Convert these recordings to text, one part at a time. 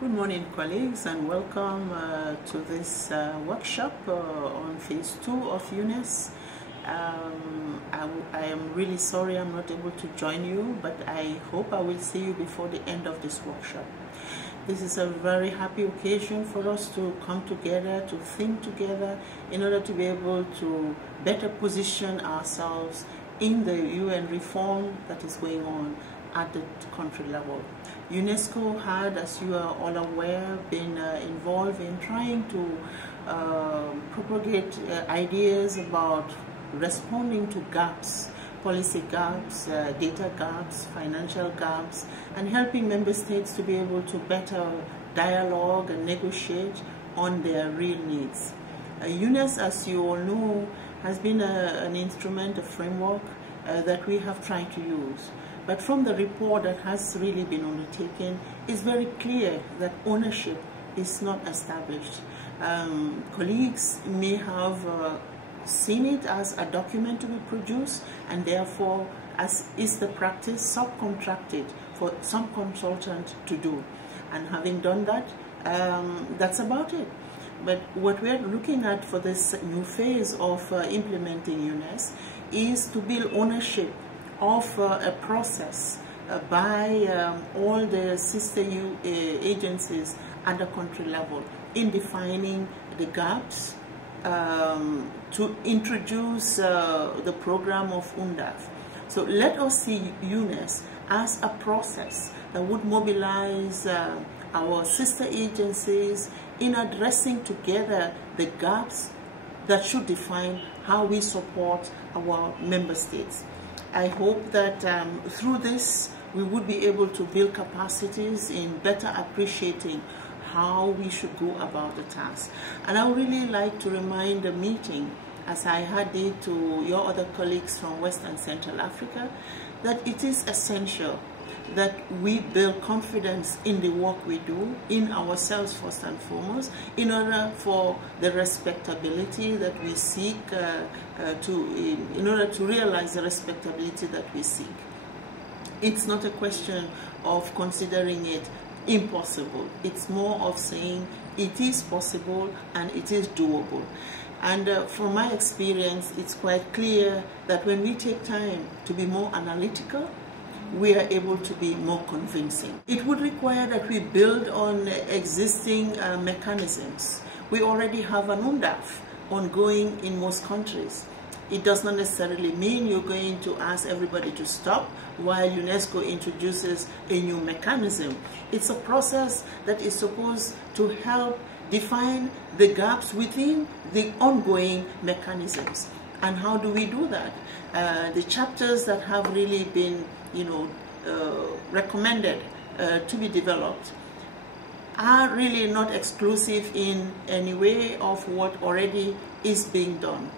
Good morning, colleagues, and welcome to this workshop on phase 2 of UNESS. I am really sorry I'm not able to join you, but I hope I will see you before the end of this workshop. This is a very happy occasion for us to come together, to think together in order to be able to better position ourselves in the UN reform that is going on at the country level. UNESCO had, as you are all aware, been involved in trying to propagate ideas about responding to gaps, policy gaps, data gaps, financial gaps, and helping member states to be able to better dialogue and negotiate on their real needs. UNESS, as you all know, has been an instrument, a framework that we have tried to use. But from the report that has really been undertaken, it's very clear that ownership is not established. Colleagues may have seen it as a document to be produced, and therefore, as is the practice, subcontracted for some consultant to do. And having done that, that's about it. But what we're looking at for this new phase of implementing UNESS is to build ownership of a process by all the sister agencies at the country level in defining the gaps, to introduce the program of UNDAF. So let us see UNESS as a process that would mobilize our sister agencies in addressing together the gaps that should define how we support our member states. I hope that through this we would be able to build capacities in better appreciating how we should go about the task. And I would really like to remind the meeting, as I had it to your other colleagues from West and Central Africa, that it is essential that we build confidence in the work we do, in ourselves first and foremost, in order for the respectability that we seek, in order to realize the respectability that we seek. It's not a question of considering it impossible. It's more of saying it is possible and it is doable. And from my experience, it's quite clear that when we take time to be more analytical, we are able to be more convincing. It would require that we build on existing mechanisms. We already have an UNDAF ongoing in most countries. It does not necessarily mean you're going to ask everybody to stop while UNESCO introduces a new mechanism. It's a process that is supposed to help define the gaps within the ongoing mechanisms. And how do we do that? The chapters that have really been recommended to be developed are really not exclusive in any way of what already is being done.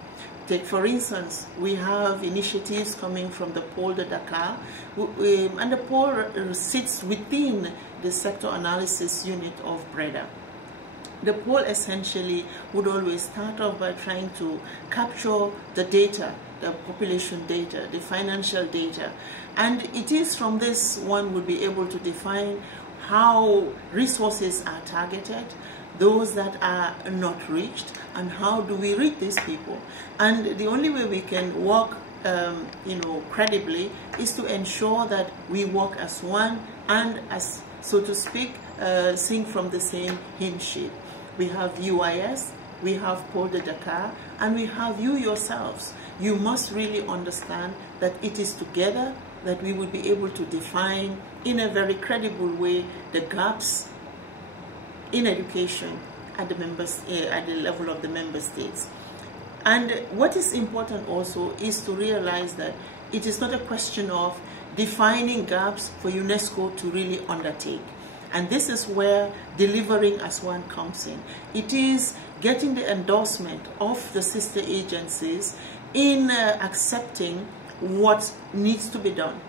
Take, for instance, we have initiatives coming from the Pôle de Dakar, and the Pôle sits within the sector analysis unit of BREDA. The Pôle essentially would always start off by trying to capture the data, the population data, the financial data, and it is from this one would be able to define how resources are targeted, those that are not reached, and how do we reach these people. And the only way we can work credibly is to ensure that we work as one and, as so to speak, sing from the same hymn sheet. We have UIS, we have Pôle de Dakar, and we have you yourselves. You must really understand that it is together that we will be able to define in a very credible way the gaps in education at the level of the member states. And what is important also is to realize that it is not a question of defining gaps for UNESCO to really undertake. And this is where delivering as one comes in. It is getting the endorsement of the sister agencies in accepting what needs to be done,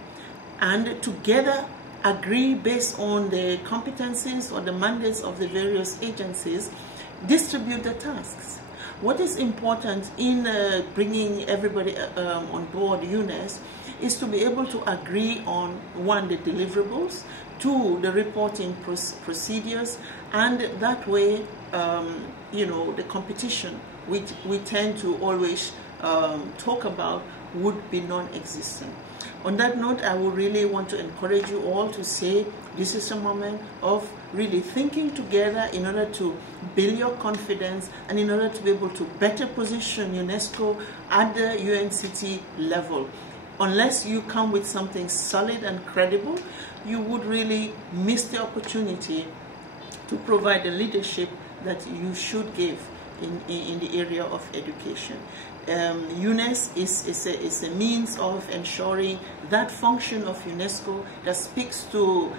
and together agree based on the competencies or the mandates of the various agencies, distribute the tasks. What is important in bringing everybody on board UNESS is to be able to agree on, one, the deliverables, two, the reporting procedures, and that way, you know, the competition which we tend to always talk about would be non-existent. On that note, I would really want to encourage you all to say this is a moment of really thinking together in order to build your confidence and in order to be able to better position UNESCO at the UNCT level. Unless you come with something solid and credible, you would really miss the opportunity to provide the leadership that you should give in the area of education. UNESS is a means of ensuring that function of UNESCO that speaks to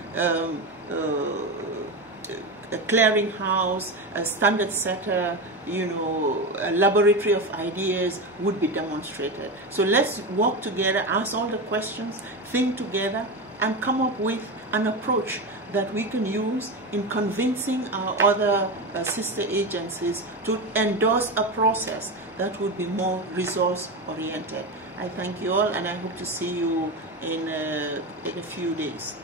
a clearinghouse, a standard setter, you know, a laboratory of ideas would be demonstrated. So let's work together, ask all the questions, think together, and come up with an approach that we can use in convincing our other sister agencies to endorse a process that would be more resource-oriented. I thank you all, and I hope to see you in a few days.